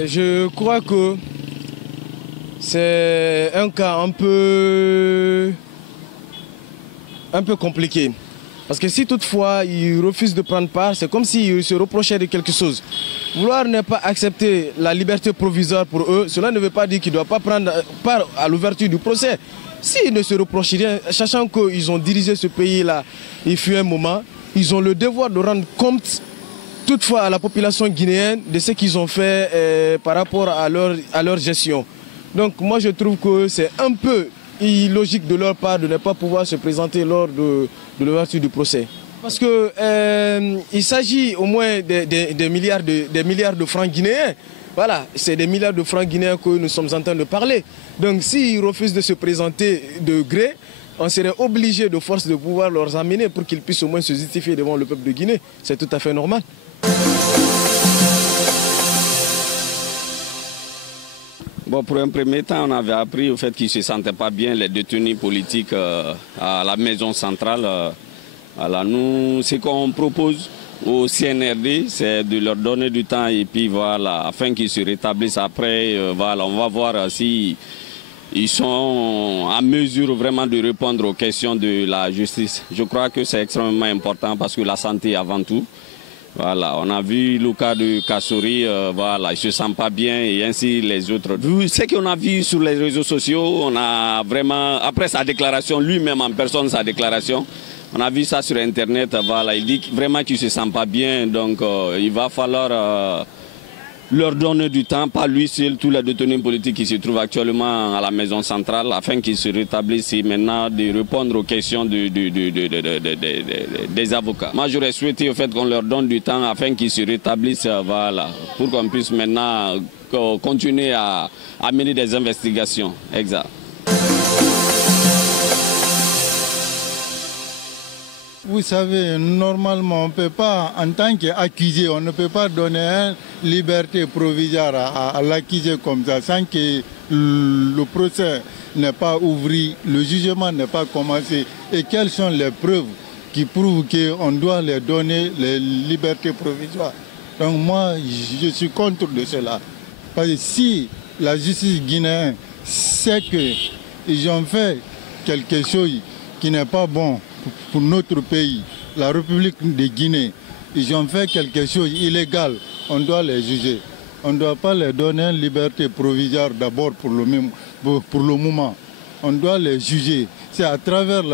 Je crois que c'est un cas un peu compliqué. Parce que si toutefois ils refusent de prendre part, c'est comme s'ils se reprochaient de quelque chose. Vouloir ne pas accepter la liberté provisoire pour eux, cela ne veut pas dire qu'ils ne doivent pas prendre part à l'ouverture du procès. S'ils ne se reprochent rien, sachant qu'ils ont dirigé ce pays-là, il fut un moment, ils ont le devoir de rendre compte toutefois à la population guinéenne de ce qu'ils ont fait par rapport à leur gestion. Donc moi je trouve que c'est un peu illogique de leur part de ne pas pouvoir se présenter lors de l'ouverture du procès. Parce qu'il s'agit au moins des milliards de francs guinéens. Voilà, c'est des milliards de francs guinéens que nous sommes en train de parler. Donc s'ils refusent de se présenter de gré, on serait obligé de force de pouvoir leur amener pour qu'ils puissent au moins se justifier devant le peuple de Guinée. C'est tout à fait normal. Bon, pour un premier temps, on avait appris au fait qu'ils ne se sentaient pas bien, les détenus politiques à la maison centrale. Voilà, nous, ce qu'on propose au CNRD, c'est de leur donner du temps et puis voilà, afin qu'ils se rétablissent après. Voilà, on va voir si ils sont en mesure vraiment de répondre aux questions de la justice. Je crois que c'est extrêmement important parce que la santé avant tout. Voilà, on a vu le cas de Kassory, voilà, il ne se sent pas bien et ainsi les autres. Vu ce qu'on a vu sur les réseaux sociaux, on a vraiment, après sa déclaration, lui-même en personne sa déclaration, on a vu ça sur Internet, voilà, il dit vraiment qu'il ne se sent pas bien, donc il va falloir leur donner du temps, pas lui seul, tous les détenus politiques qui se trouvent actuellement à la maison centrale, afin qu'ils se rétablissent et maintenant de répondre aux questions des avocats. Moi, j'aurais souhaité au fait qu'on leur donne du temps afin qu'ils se rétablissent, voilà, pour qu'on puisse maintenant continuer à mener des investigations. Exact. Vous savez, normalement, on ne peut pas, en tant qu'accusé, on ne peut pas donner une liberté provisoire à l'accusé comme ça, sans que le procès n'est pas ouvert, le jugement n'est pas commencé. Et quelles sont les preuves qui prouvent qu'on doit leur donner les libertés provisoires? Donc moi, je suis contre de cela. Parce que si la justice guinéenne sait qu'ils ont fait quelque chose qui n'est pas bon pour notre pays, la République de Guinée, ils ont fait quelque chose d'illégal, on doit les juger. On ne doit pas leur donner une liberté provisoire d'abord pour le moment. On doit les juger. C'est à travers